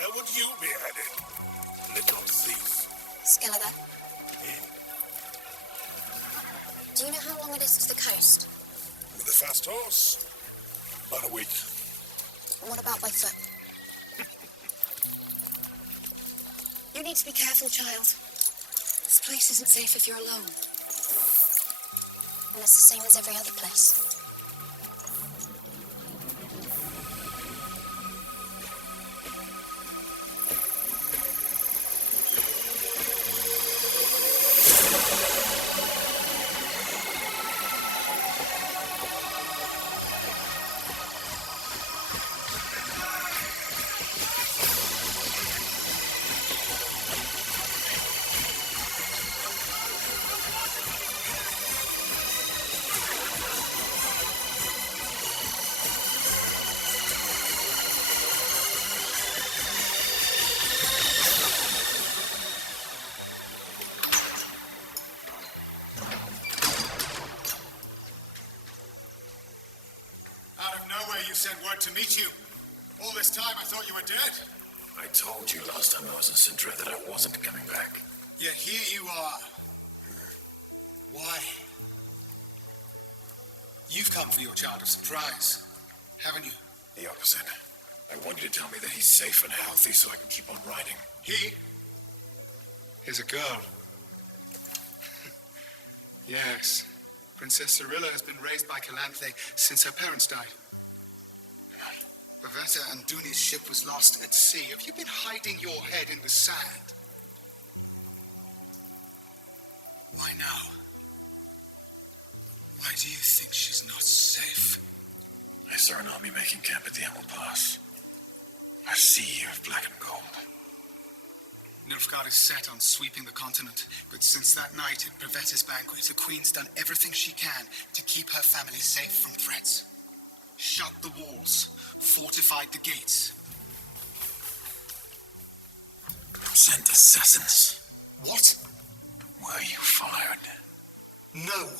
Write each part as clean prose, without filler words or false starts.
where would you be headed, little thief? ᴴρ𝔦𝒹є. Do you know how long it is to the coast? With a fast horse? About a week. And what about by foot? You need to be careful, child. This place isn't safe if you're alone. And it's the same as every other place. You sent word to meet you. All this time I thought you were dead. I told you last time I was in Sintra that I wasn't coming back. Yet here you are. Why? You've come for your child of surprise, haven't you? The opposite. I want you to tell me that he's safe and healthy so I can keep on riding. He is a girl. Yes. Princess ᴴρ𝔦𝒹je has been raised by Calanthe since her parents died. Pavetta and Duni's ship was lost at sea. Have you been hiding your head in the sand? Why now? Why do you think she's not safe? I saw an army making camp at the Emerald Pass. A sea of black and gold. Nilfgaard is set on sweeping the continent, but since that night at Pavetta's banquet, the Queen's done everything she can to keep her family safe from threats. Shut the walls, fortified the gates. Sent assassins. What? Were you fired? No.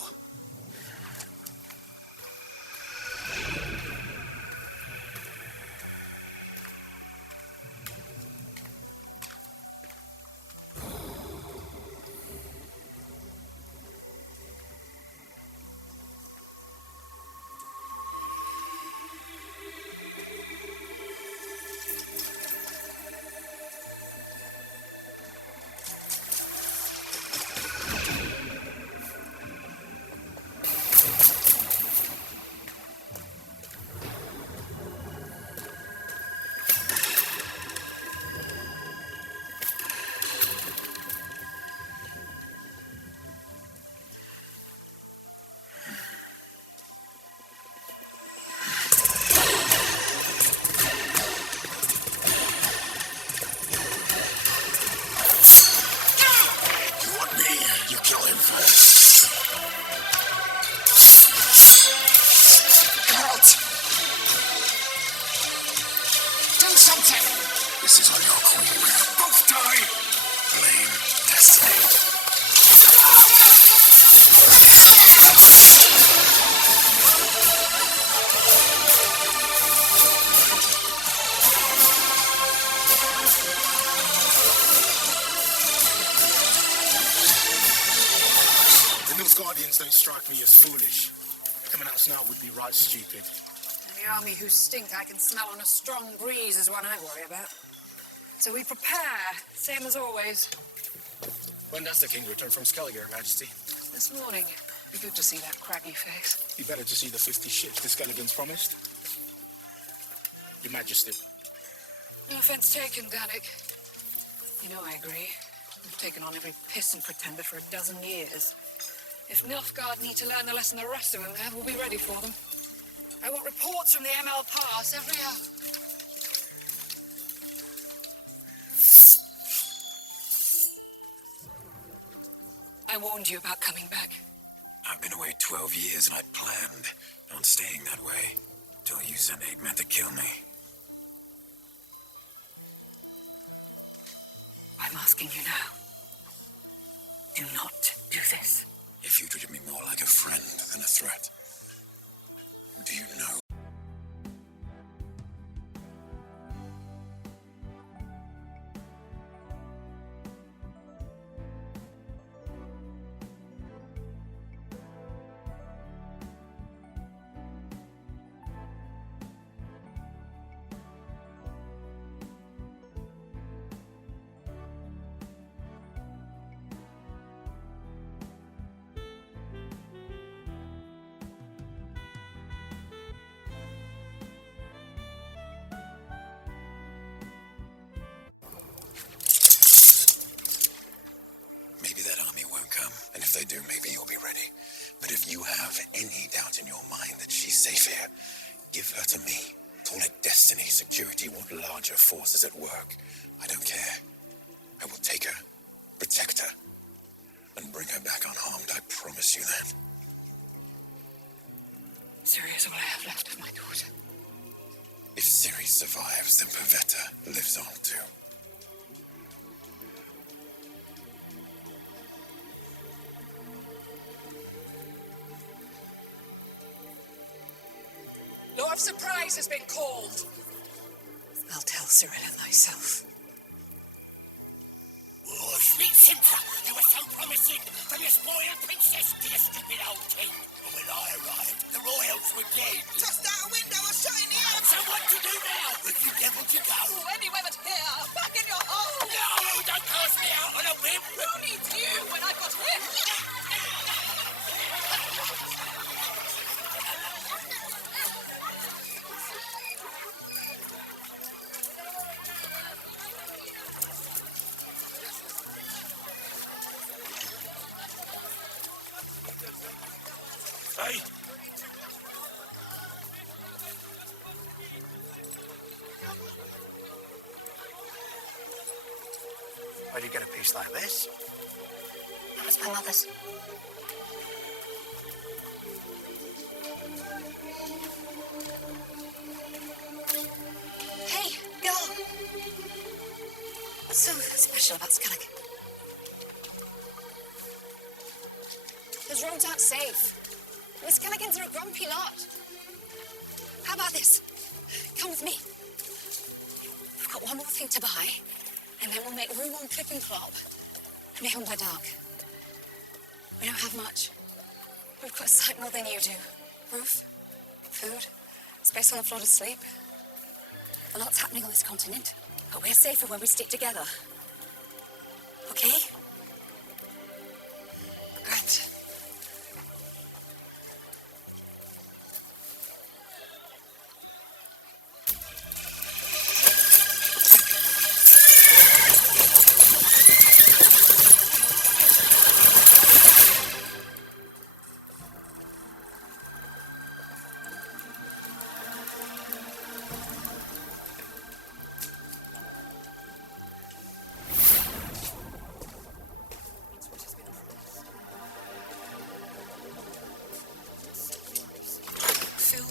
This is on your queen. We'll both die. Blame destiny. The Nilfgaardians don't strike me as foolish. Coming out now would be right stupid. And the army whose stink I can smell on a strong breeze is one I worry about. So we prepare, same as always. When does the king return from Skellige, Your Majesty? This morning. Be good to see that craggy face. Be better to see the 50 ships the Skelligans promised. Your Majesty. No offense taken, Danik. You know I agree. We've taken on every piss and pretender for a dozen years. If Nilfgaard need to learn the lesson the rest of them have, we'll be ready for them. I want reports from the ML Pass every hour. I warned you about coming back. I've been away 12 years and I planned on staying that way till you sent 8 men to kill me. I'm asking you now. Do not do this. If you treated me more like a friend than a threat, do you know if they do, maybe you'll be ready. But if you have any doubt in your mind that she's safe here, give her to me. Call it destiny, security, what larger force is at work. I don't care. I will take her, protect her, and bring her back unharmed. I promise you that. Ciri is all I have left of my daughter. If Ciri survives, then Pavetta lives on too. Law of surprise has been called. I'll tell Cyrilla myself. Oh, sweet Cynthia, you were so promising, from your spoiled princess to your stupid old king. But when I arrived, the royals were dead. Tossed out a window or shot in the air. So what to do now? If you devil to go. Oh, anywhere but here. Back in your hole. No, don't cast me out on a whim. Who needs you when I've got him? Hey, where do you get a piece like this? That was my mother's. Hey, girl. What's so special about Skellig? Those roads aren't safe. The Skelligans are a grumpy lot. How about this? Come with me. We've got one more thing to buy, and then we'll make room on Clip and Clop and be home by dark. We don't have much. We've got a sight more than you do. Roof, food, space on the floor to sleep. A lot's happening on this continent, but we're safer when we stick together. Okay? Grand.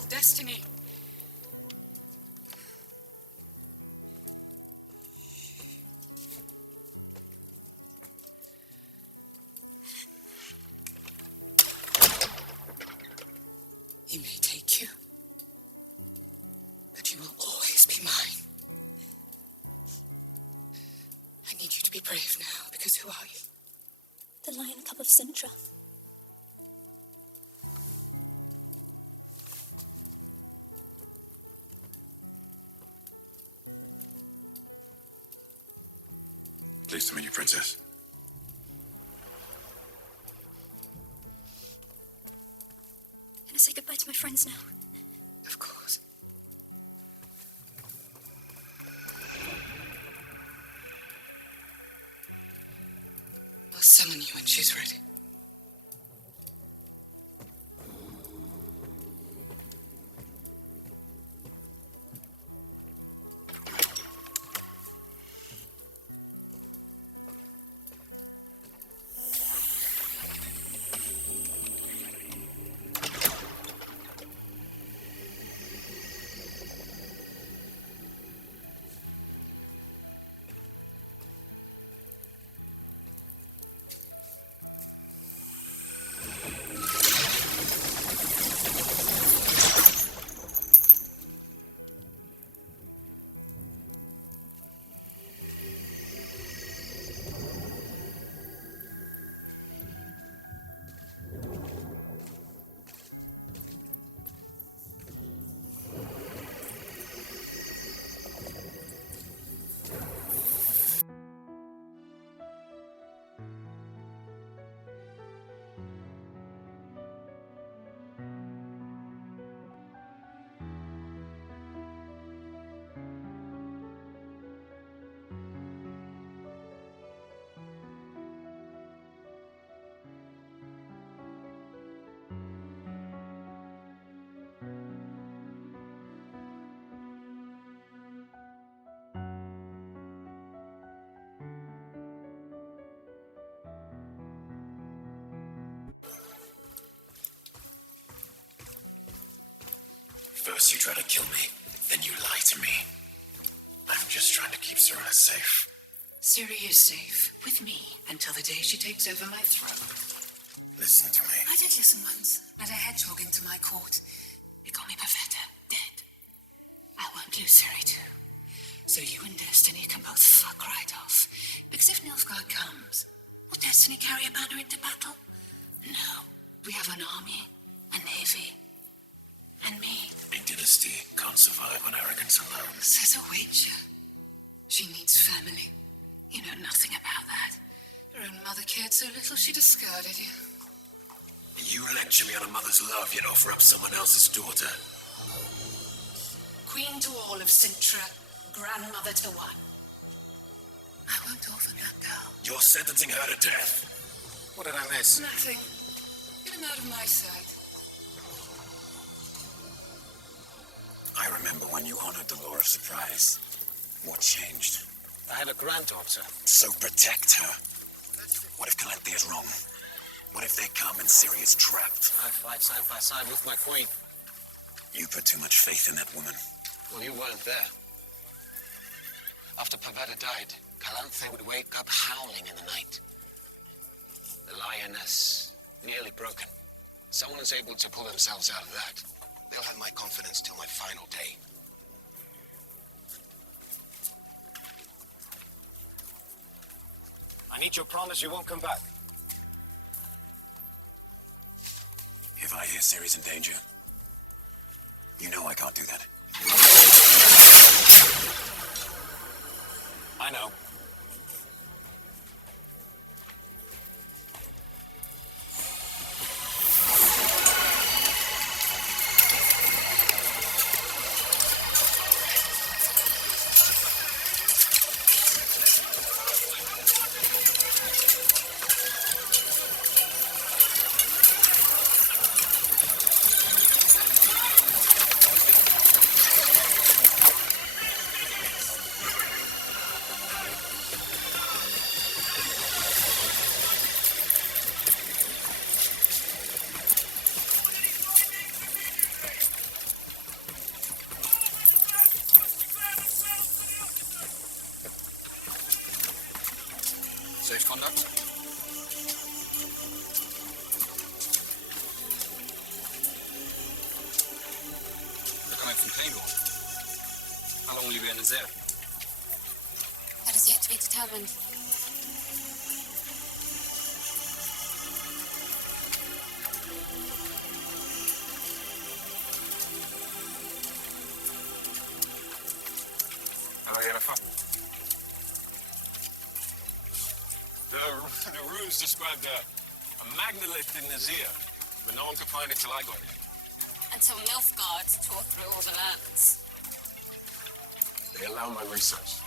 Destiny. He may take you, but you will always be mine. I need you to be brave now, because who are you? The Lion Cub of Sintra. Pleased to meet you, Princess. Can I say goodbye to my friends now? Of course. I'll summon you when she's ready. First you try to kill me, then you lie to me. I'm just trying to keep ᴴρ𝔦𝔰 safe. Ciri is safe with me until the day she takes over my throne. Listen to me. I did listen once. Let a hedgehog into my court. It got me ᴵ𝔻, dead. I won't lose Ciri too. So you and Destiny can both fuck right off. Because if Nilfgaard comes, will Destiny carry a banner into battle? No. We have an army, a navy, and me. A dynasty can't survive on arrogance alone. Says a Witcher. She needs family. You know nothing about that. Your own mother cared so little she discarded you. You lecture me on a mother's love, yet offer up someone else's daughter. Queen to all of ᴵ𝔰, grandmother to one. I won't orphan that girl. You're sentencing her to death. What did I miss? Nothing. Get him out of my sight. I remember when you honored the law of surprise. What changed? I had a granddaughter. So protect her. What if Calanthe is wrong? What if they come and Ciri is trapped? I fight side by side with my queen. You put too much faith in that woman. Well, you weren't there. After ᴵ𝔻 died, Calanthe would wake up howling in the night. The lioness, nearly broken. Someone is able to pull themselves out of that. They'll have my confidence till my final day. I need your promise you won't come back. If I hear Ciri's in danger, you know I can't do that. I know. Safe conduct? They're coming from Claymore. How long will you be in the there? That is yet to be determined. The runes described a magnolith in Nazir, but no one could find it till I got it. Until Nilfgaard tore through all the lands. They allow my research.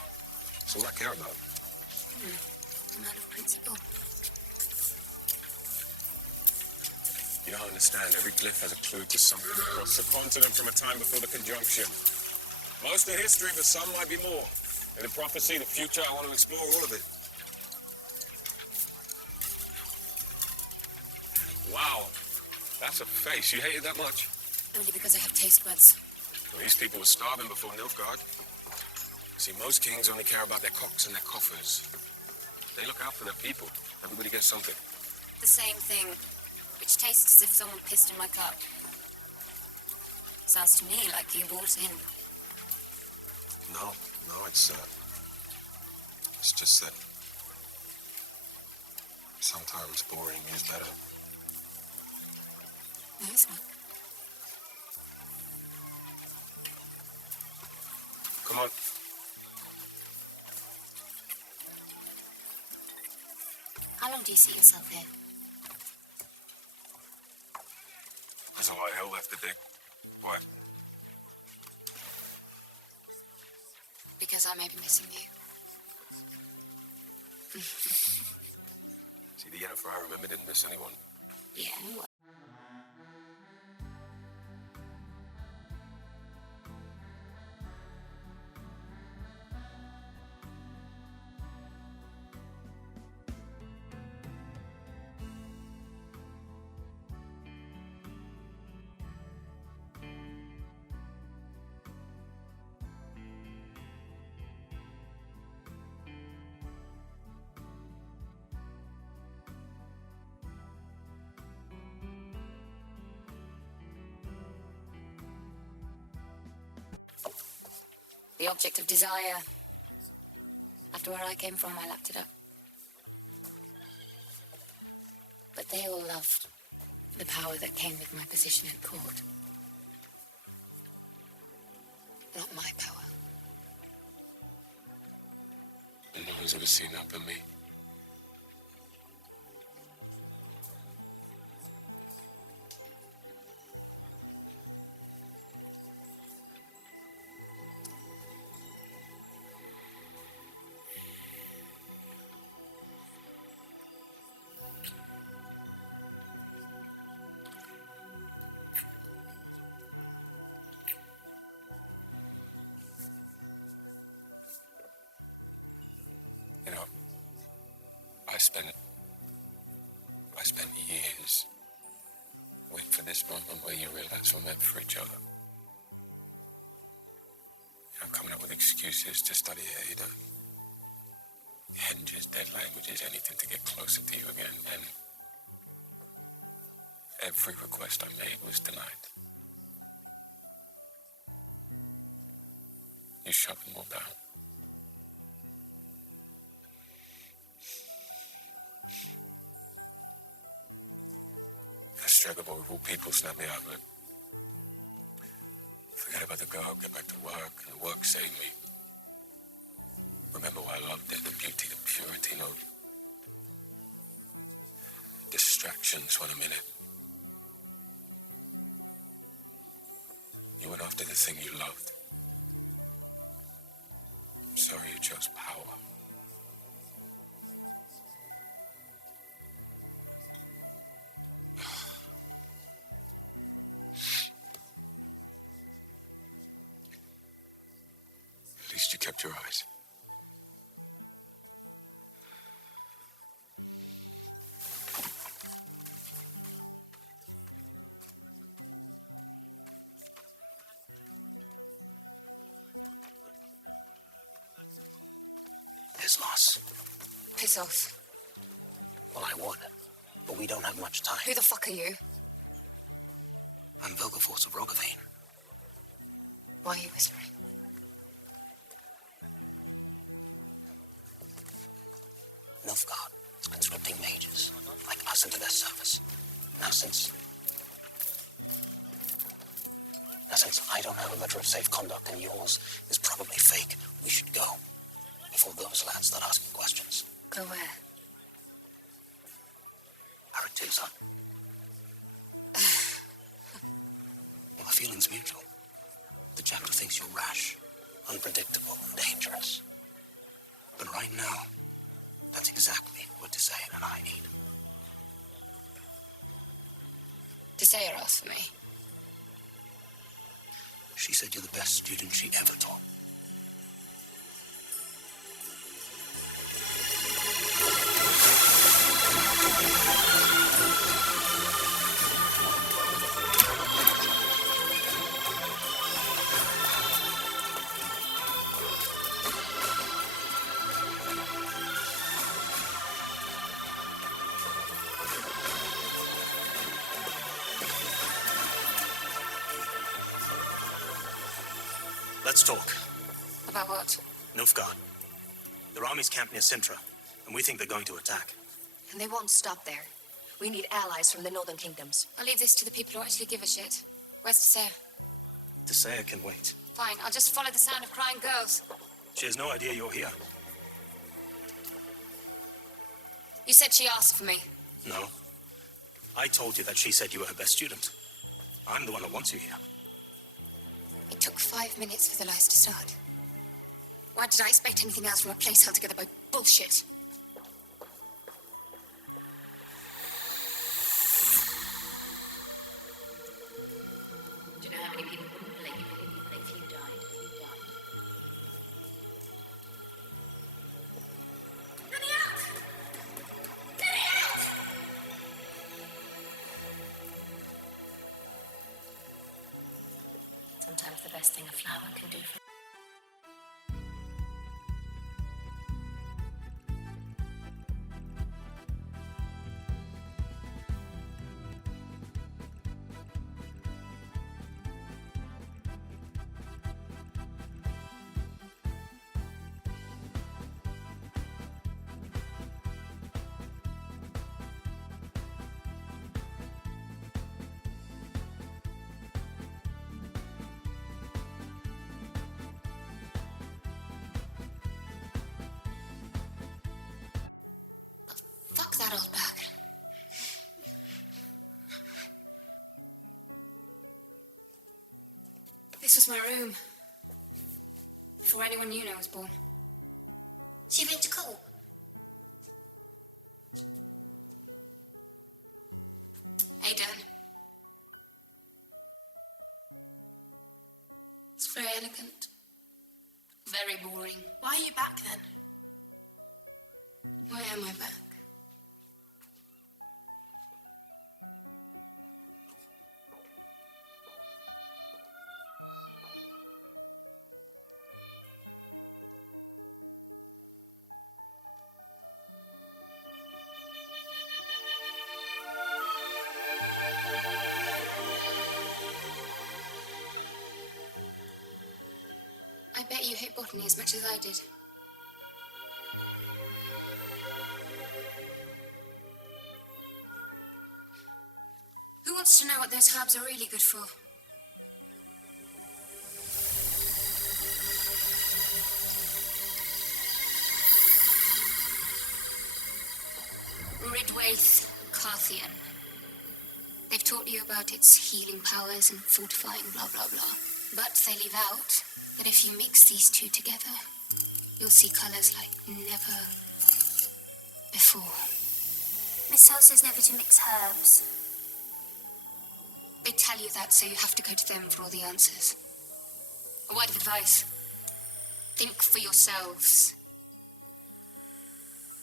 That's all I care about. A man of principle. You don't understand. Every glyph has a clue to something across the continent from a time before the conjunction. Most are history, but some might be more. In the prophecy, the future, I want to explore all of it. Wow, that's a face. You hate it that much? Only because I have taste buds. Well, these people were starving before Nilfgaard. See, most kings only care about their cocks and their coffers. They look out for their people. Everybody gets something. The same thing, which tastes as if someone pissed in my cup. Sounds to me like you bought in. No, it's just that sometimes boring is better. No, it's not. Come on. How long do you see yourself here? There's a lot of hill left to dig. Why? Because I may be missing you. See, the Yennefer I remember didn't miss anyone. Yeah, well. the object of desire. After where I came from, I lapped it up. But they all loved the power that came with my position at court. Not my power. And no one's ever seen that but me. You know, I spent years waiting for this moment where you realize we're meant for each other. You know, coming up with excuses to study Ada. Hinges, dead languages, anything to get closer to you again. And every request I made was denied. You shut them all down. A struggle boy of all people snapped me out of it. Forget about the girl, get back to work, and the work saved me. Remember why I loved it, the beauty, the purity, no distractions when I'm in it. You went after the thing you loved. I'm sorry you chose power. At least you kept your eyes. His loss. Piss off. Well, I would, but we don't have much time. Who the fuck are you? I'm ᗴρ𝔦𝔰ᴏ𝒹ye. Why are you whispering? Nilfgaard is conscripting mages, like us, into their service. Now since I don't have a letter of safe conduct and yours is probably fake, we should go before those lads start asking questions. Go where? ᴴρ𝔦𝔰ᴏ𝒹ye. Well, the feeling's mutual. The chapter thinks you're rash, unpredictable, and dangerous. But right now, that's exactly what ᴴρ𝔦𝔰ᴏ and I need. Desire asked for me. She said you're the best student she ever taught. Let's talk. About what? Nilfgaard. Their army's camped near ᴴρ𝔦𝔰, and we think they're going to attack. And they won't stop there. We need allies from the northern kingdoms. I'll leave this to the people who actually give a shit. Where's Desire? ᴴr𝔦𝔰 can wait. Fine, I'll just follow the sound of crying girls. She has no idea you're here. You said she asked for me. No. I told you that she said you were her best student. I'm the one that wants you here. It took 5 minutes for the lies to start. Why did I expect anything else from a place held together by bullshit? Do you know how many people wouldn't blame you if you died? Let me out! Let me out! Sometimes the best thing a flower can do for This was my room. Before anyone knew I was born. So you've been to court? Hey, Dan. It's very elegant. Very boring. Why are you back then? Why am I back? I bet you hate botany as much as I did. Who wants to know what those herbs are really good for? ᗴρ𝔦𝔰ᴏ𝒹ye. They've taught you about its healing powers and fortifying blah blah blah. But they leave out that if you mix these two together, you'll see colours like never before. Miss Hull says never to mix herbs. They tell you that, so you have to go to them for all the answers. A word of advice. Think for yourselves.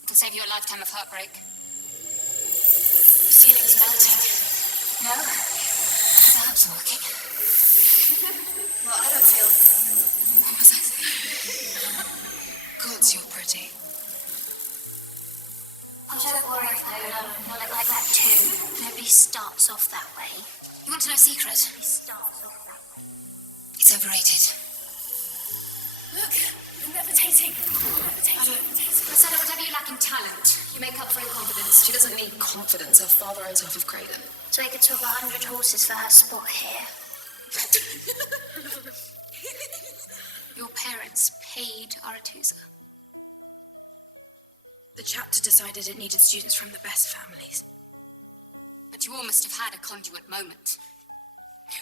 It'll save you a lifetime of heartbreak. The ceiling's melting. No? The herbs are working. Well, I don't feel... What was I saying? Gods, you're pretty. Oh, don't worry, though. I'll look like that too. Nobody starts off that way. You want to know a secret? Nobody starts off that way. It's overrated. Look, I'm levitating. Let's say that whatever you lack in talent, you make up for in confidence. She doesn't need confidence. Her father owns half of Craven. So we could swap 100 horses for her spot here. Your parents paid Arethusa. The chapter decided it needed students from the best families. But you all must have had a conduit moment.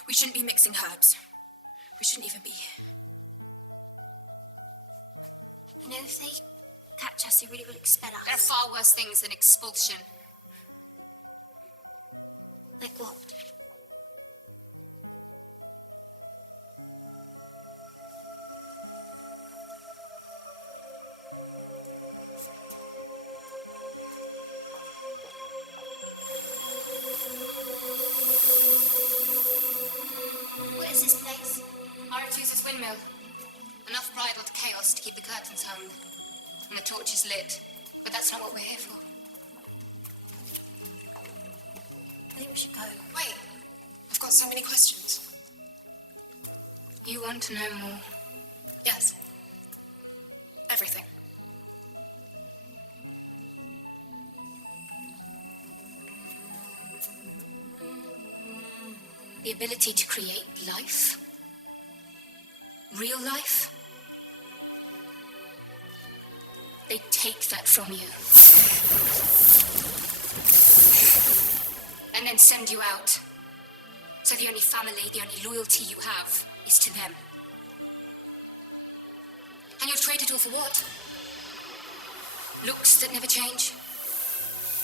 We shouldn't be mixing herbs. We shouldn't even be here. You know, if they catch us, they really will expel There are us. far worse things than expulsion. Like what? What is this place? Arethusa's windmill. Enough bridled chaos to keep the curtains hung and the torches lit. But that's not what we're here for. I think we should go. Wait, I've got so many questions. You want to know more? Yes. Everything. The ability to create life? Real life? They take that from you. And then send you out. So the only family, the only loyalty you have is to them. And you'll trade it all for what? Looks that never change?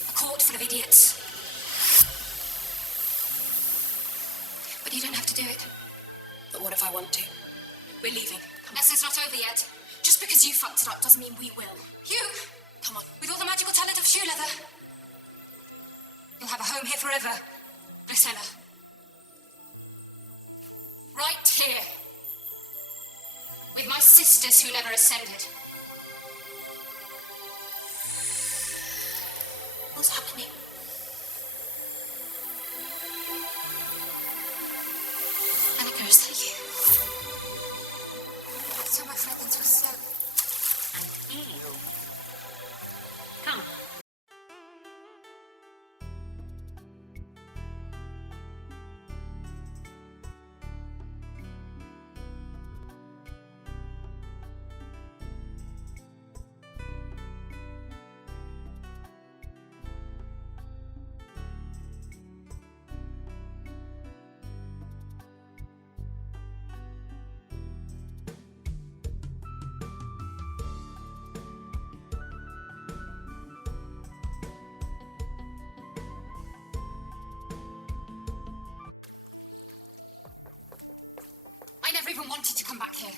A court full of idiots? But you don't have to do it. But what if I want to? We're leaving. Lesson's not over yet. Just because you fucked it up doesn't mean we will. You, Come on. with all the magical talent of shoe leather, you'll have a home here forever, ᴴρ𝔦𝔰ᴏ𝒹ye. Right here. With my sisters who never ascended. What's happening? Annika, is that you? I saw my fragrance was so... And you. Come. wanted to come back here.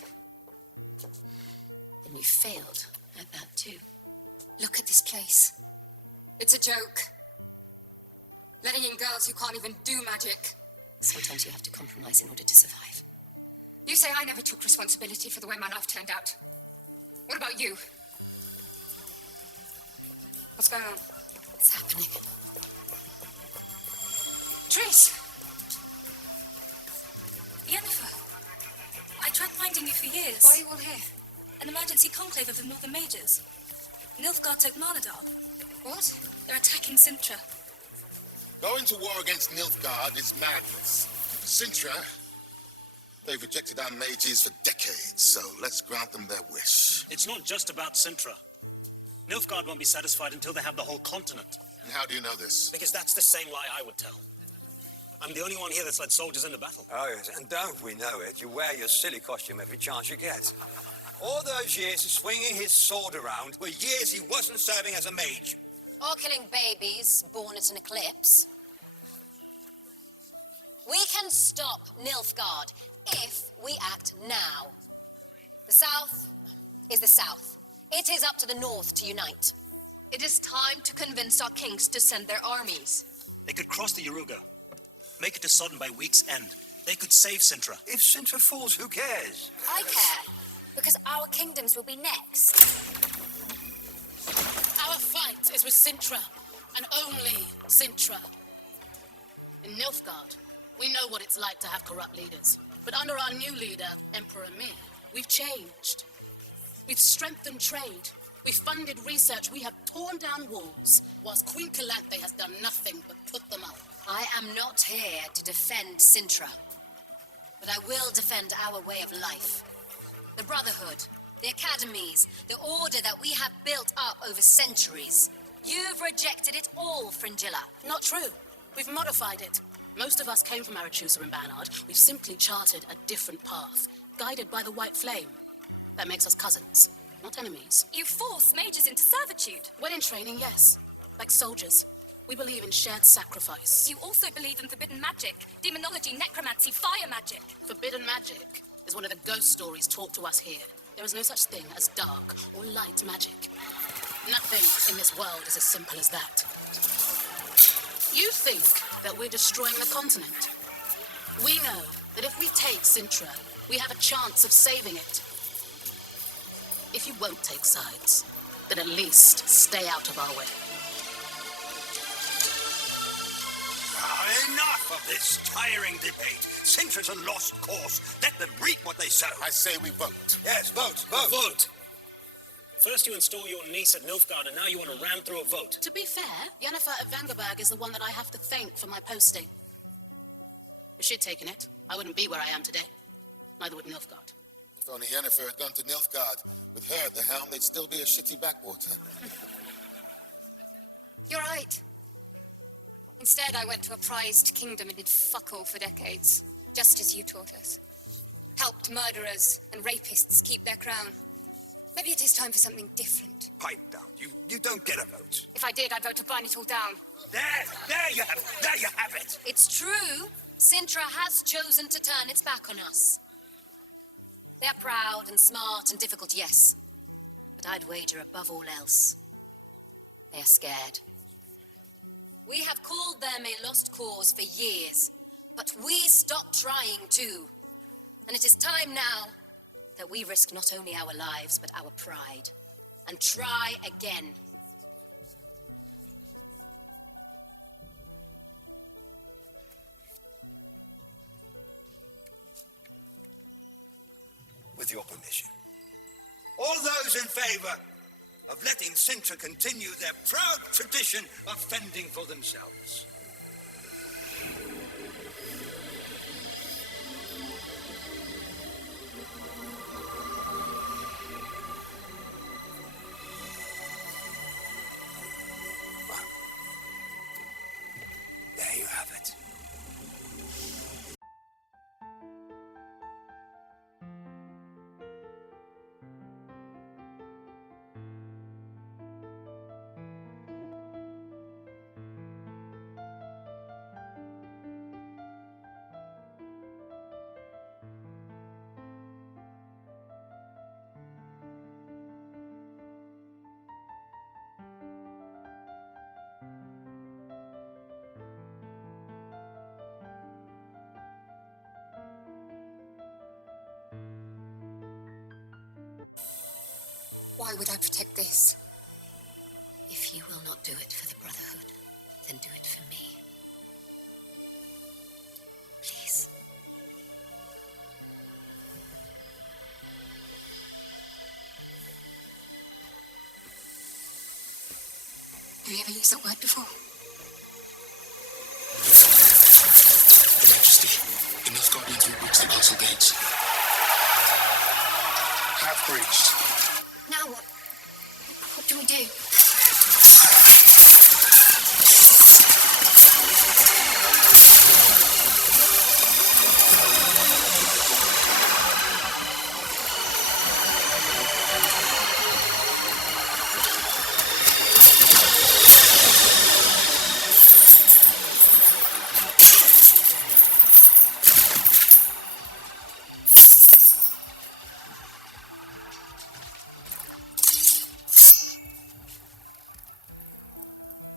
And you failed at that too. Look at this place. It's a joke. Letting in girls who can't even do magic. Sometimes you have to compromise in order to survive. You say I never took responsibility for the way my life turned out. What about you? What's going on? What's happening? Trish! Yennefer, I tried finding you for years. Why are you all here? An emergency conclave of the Northern Mages. Nilfgaard took Marnadal. What? They're attacking Sintra. Going to war against Nilfgaard is madness. Sintra, they've rejected our mages for decades, so let's grant them their wish. It's not just about Sintra. Nilfgaard won't be satisfied until they have the whole continent. And how do you know this? Because that's the same lie I would tell. I'm the only one here that's led soldiers into battle. Oh, yes, and don't we know it? You wear your silly costume every chance you get. All those years of swinging his sword around were years he wasn't serving as a mage. Or killing babies born at an eclipse. We can stop Nilfgaard if we act now. The South is the South. It is up to the North to unite. It is time to convince our kings to send their armies. They could cross the Yaruga, make it to Sodden by week's end. They could save Sintra. If Sintra falls, who cares? I care, because our kingdoms will be next. Our fight is with Sintra, and only Sintra. In Nilfgaard, we know what it's like to have corrupt leaders. But under our new leader, Emperor Mir, we've changed. We've strengthened trade. We've funded research. We have torn down walls, whilst Queen Calanthe has done nothing but put them up. I am not here to defend Sintra, but I will defend our way of life. The Brotherhood, the academies, the order that we have built up over centuries. You've rejected it all, Fringilla. Not true. We've modified it. Most of us came from Aretusa and Banard. We've simply charted a different path, guided by the White Flame. That makes us cousins, not enemies. You force mages into servitude. When in training, yes. Like soldiers. We believe in shared sacrifice. You also believe in forbidden magic, demonology, necromancy, fire magic. Forbidden magic is one of the ghost stories taught to us here. There is no such thing as dark or light magic. Nothing in this world is as simple as that. You think that we're destroying the continent. We know that if we take Sintra, we have a chance of saving it. If you won't take sides, then at least stay out of our way. Enough of this tiring debate. Sintra's a lost cause. Let them reap what they sow. I say we vote. Yes, vote, vote. Vote! First you install your niece at Nilfgaard, and now you want to ram through a vote. To be fair, Yennefer of Vengerberg is the one that I have to thank for my posting. If she'd taken it, I wouldn't be where I am today. Neither would Nilfgaard. If only Yennefer had gone to Nilfgaard. With her at the helm, they'd still be a shitty backwater. You're right. Instead, I went to a prized kingdom and did fuck all for decades, just as you taught us. Helped murderers and rapists keep their crown. Maybe it is time for something different. Pipe down. You don't get a vote. If I did, I'd vote to burn it all down. There you have it. It's true. Sintra has chosen to turn its back on us. They are proud and smart and difficult, yes. But I'd wager above all else, they are scared. We have called them a lost cause for years, but we stopped trying too. And it is time now that we risk not only our lives, but our pride, and try again. With your permission. All those in favor of letting Sintra continue their proud tradition of fending for themselves. Well, there you have it. Why would I protect this? If you will not do it for the Brotherhood, then do it for me. Please. Have you ever used that word before? Your Majesty, the Nilfgaardians will breach the castle gates. Have breached. Now what? What do we do?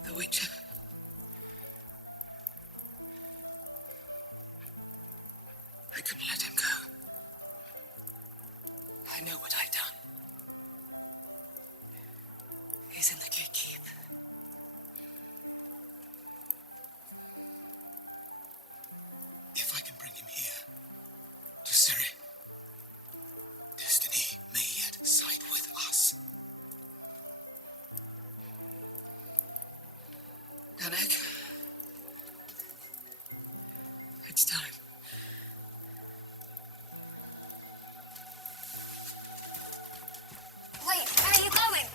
The Witcher. I couldn't let him go. I know what I've done. He's in the gatekeep. If I can bring him here, to Ciri, destiny may yet side with us. Danek. It's time. Wait, where are you going?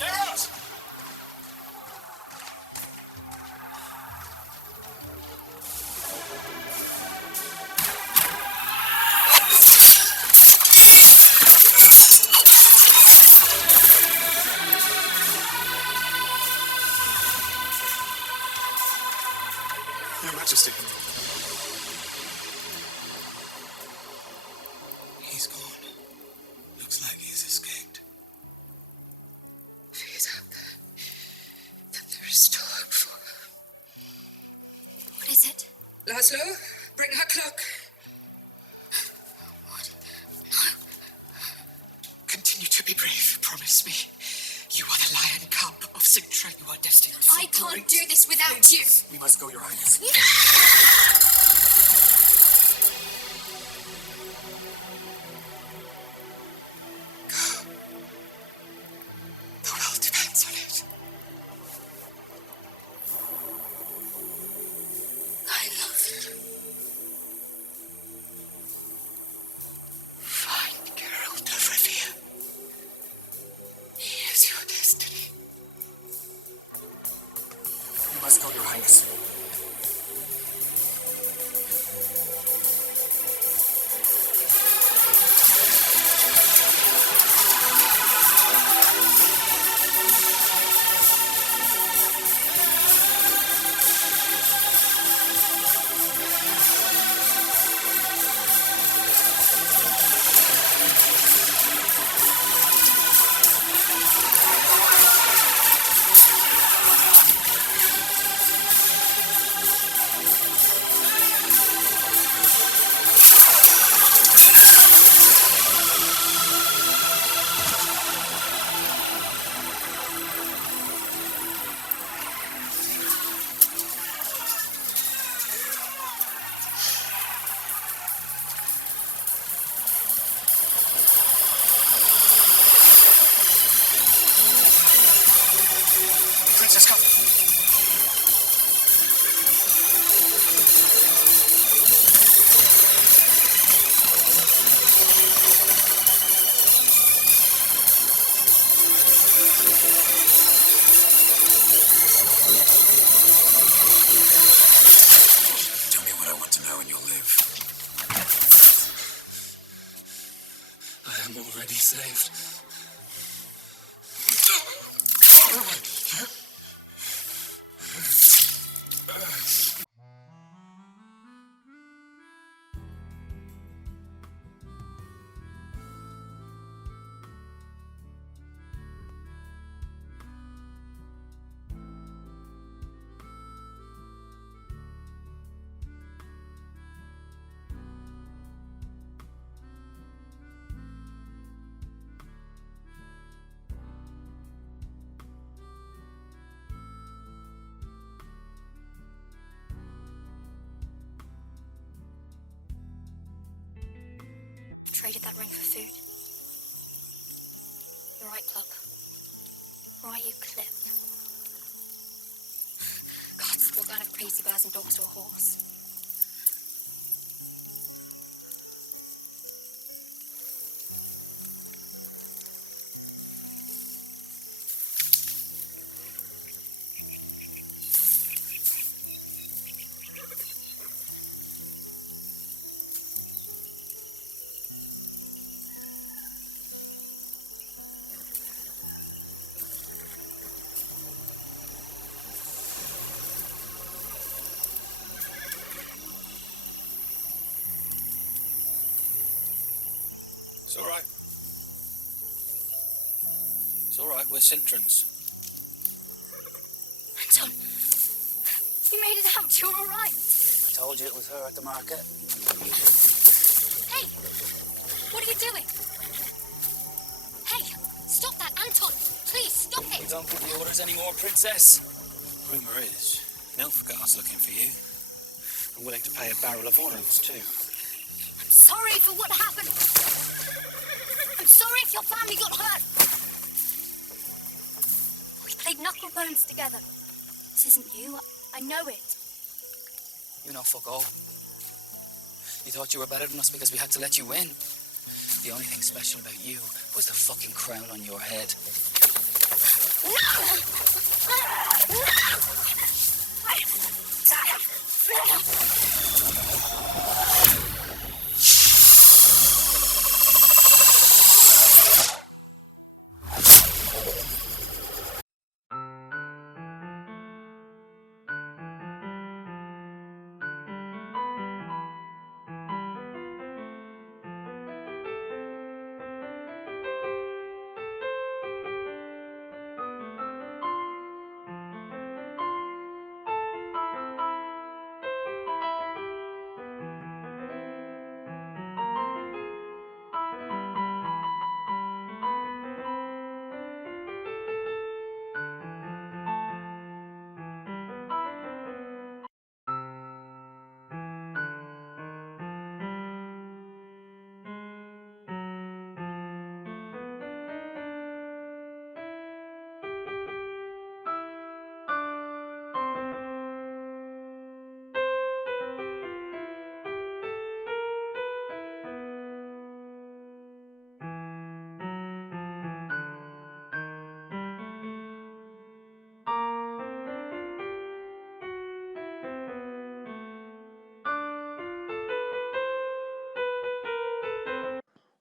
Geralt! Your Majesty. He's gone. Looks like he's escaped. If he is out there, then there is still hope for her. What is it? Laszlo, bring her cloak. What? No. Continue to be brave, promise me. You are the lion cub of Sintra. You are destined for I can't great do this without you. We must go, Your Highness. The world depends on it. I love you. Find Geralt of Rivia. He is your destiny. We must go, Your Highness. Princess, come. Tell me what I want to know and you'll live. I am already saved. traded that ring for food? The right club. Or are you Clip? Gods, what kind of crazy birds and dogs to a horse? It's all right. It's all right. We're Cintrans. Anton, you made it out. You're all right. I told you it was her at the market. Hey, what are you doing? Hey, stop that, Anton. Please, stop We it. don't give the orders anymore, Princess. Rumour is, Nilfgaard's looking for you. I'm willing to pay a barrel of oils, too. I'm sorry for what happened. I'm sorry if your family got hurt. We played knuckle bones together. This isn't you. I know it. You know fuck all. You thought you were better than us because we had to let you in. The only thing special about you was the fucking crown on your head.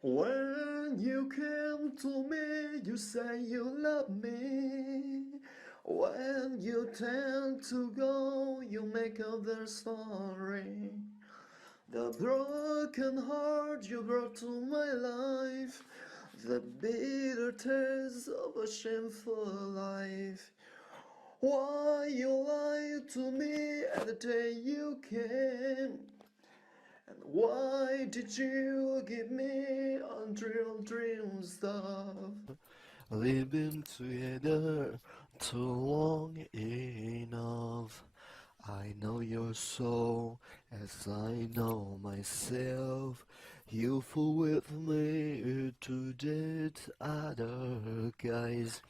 When you came to me, you say you love me. When you tend to go, you make up their story. The broken heart you brought to my life, the bitter taste of a shameful life. Why you lied to me at the day you came? And why did you give me unreal dream stuff? We've been together too long enough. I know your soul as I know myself. You fool with me to date other guys.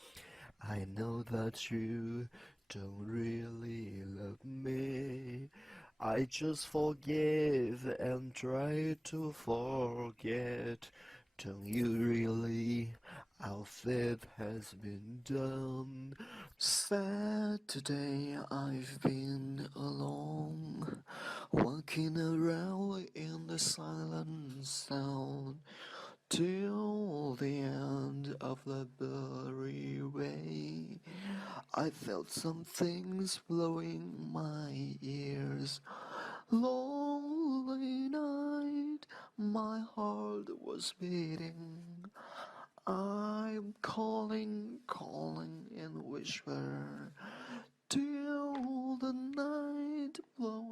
I know that you don't really love me. I just forgive and try to forget. Don't you really? Our faith has been done. Saturday I've been alone, walking around in the silent sound, till the end of the blurry way. I felt some things blowing my ears. Lonely night, my heart was beating. I'm calling in whisper, till the night blows